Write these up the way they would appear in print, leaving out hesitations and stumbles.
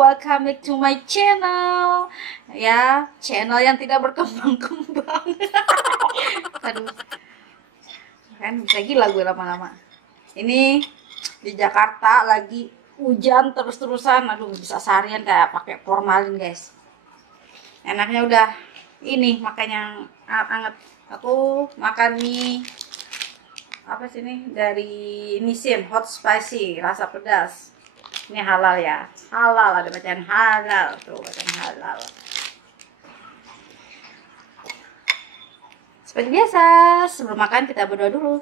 welcome back to my channel. Ya, channel yang tidak berkembang-kembang. Aduh, kan bisa gila gue lama-lama. Ini di Jakarta lagi hujan terus-terusan. Aduh, bisa seharian kayak pakai formalin, guys. Enaknya udah ini makanya anget. Aku makan mie apa sih ini dari Nissin hot spicy rasa pedas. Ini halal ya, halal, ada bacaan halal tuh, bacaan halal. Seperti biasa, sebelum makan kita berdoa dulu.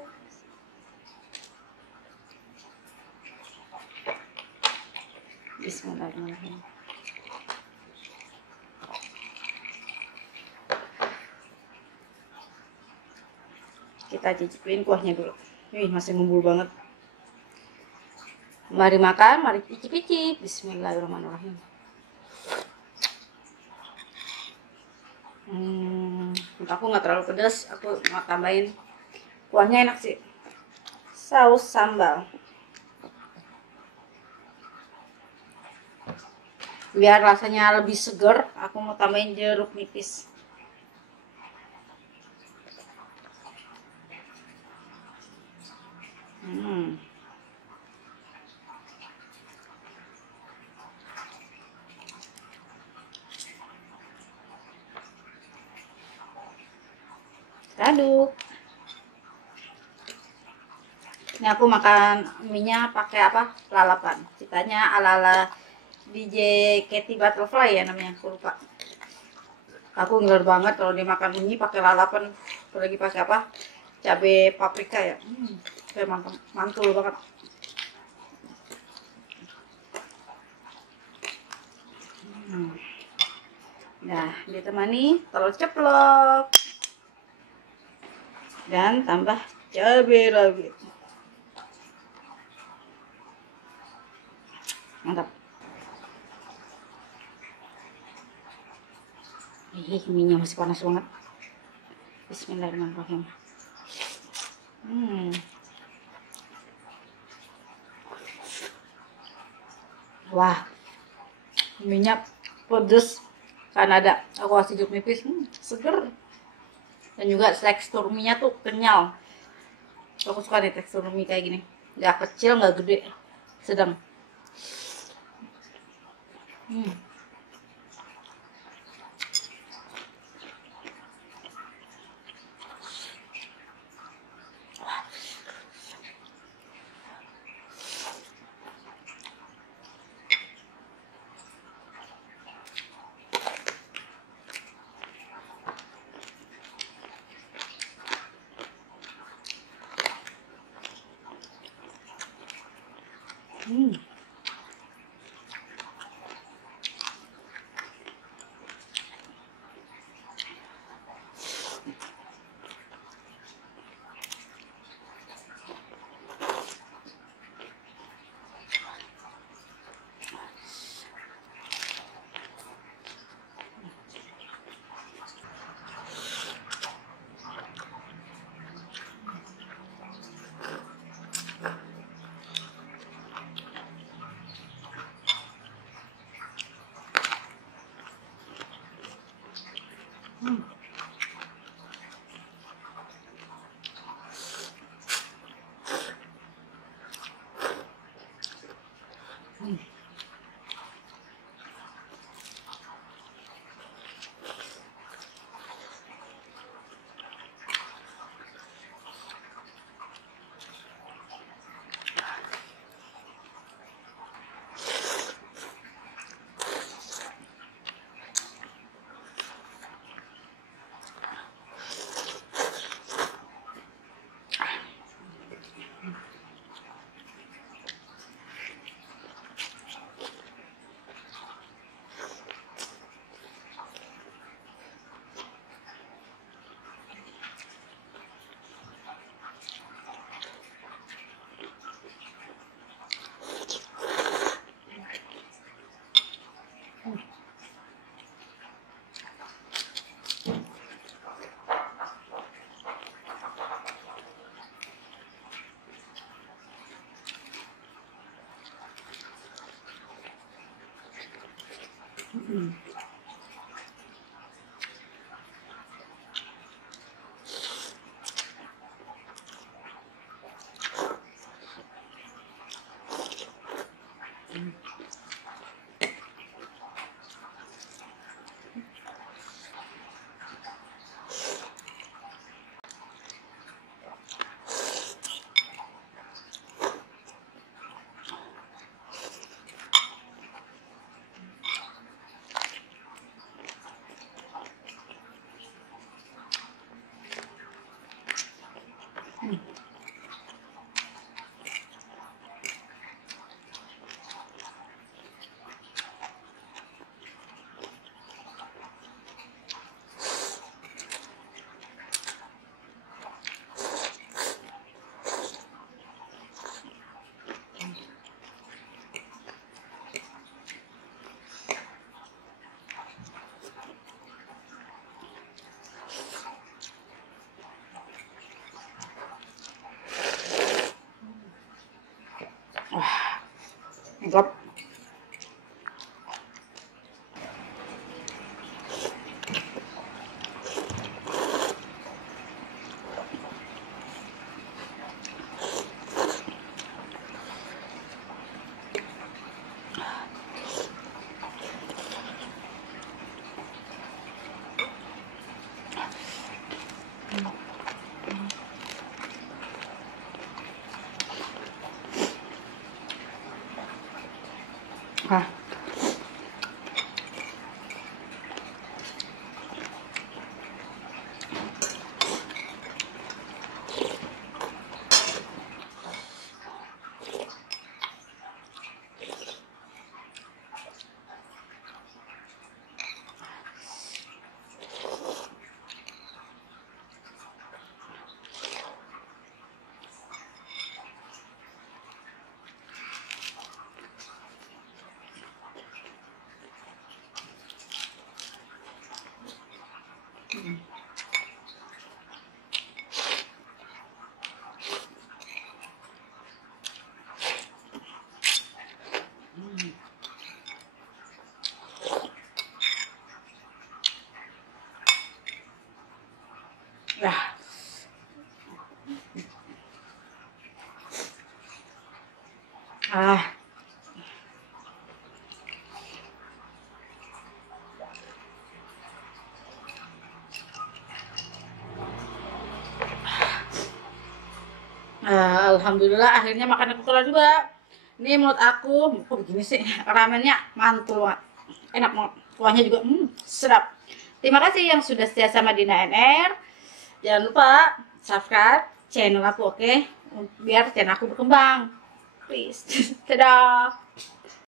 Bismillahirrahmanirrahim. Kita cicipin kuahnya dulu. Nih masih ngumpul banget. Mari makan, mari icip-icip. Bismillahirrahmanirrahim. Aku nggak terlalu pedas. Aku mau tambahin kuahnya enak sih. Saus sambal. Biar rasanya lebih seger, aku mau tambahin jeruk nipis. Aduk. Ini aku makan mie-nya pakai apa? Lalapan. Ceritanya ala-ala DJ Katy Butterfly ya namanya, aku lupa. Aku ngiler banget kalau dimakan mie pakai lalapan, apalagi pakai apa? Cabai paprika ya. Kayak mantap, mantul banget. Nah, ditemani telur ceplok dan tambah cabai rawit. Mantap. Mie-nya masih panas banget. Bismillahirrahmanirrahim. Wah, mie-nya pedes karena ada aku kasih jeruk nipis, seger. Dan juga tekstur mie-nya tuh kenyal. Aku suka nih tekstur mie kayak gini, nggak kecil nggak gede, sedang. Mantap. Ah. Ya. Ah. Alhamdulillah akhirnya makan aku kelar juga. Ini menurut aku, kok begini sih, ramennya mantul banget. Enak banget. Kuahnya juga sedap. Terima kasih yang sudah setia sama Dina NR. Jangan lupa subscribe channel aku, oke? Biar channel aku berkembang. Please. Dadah.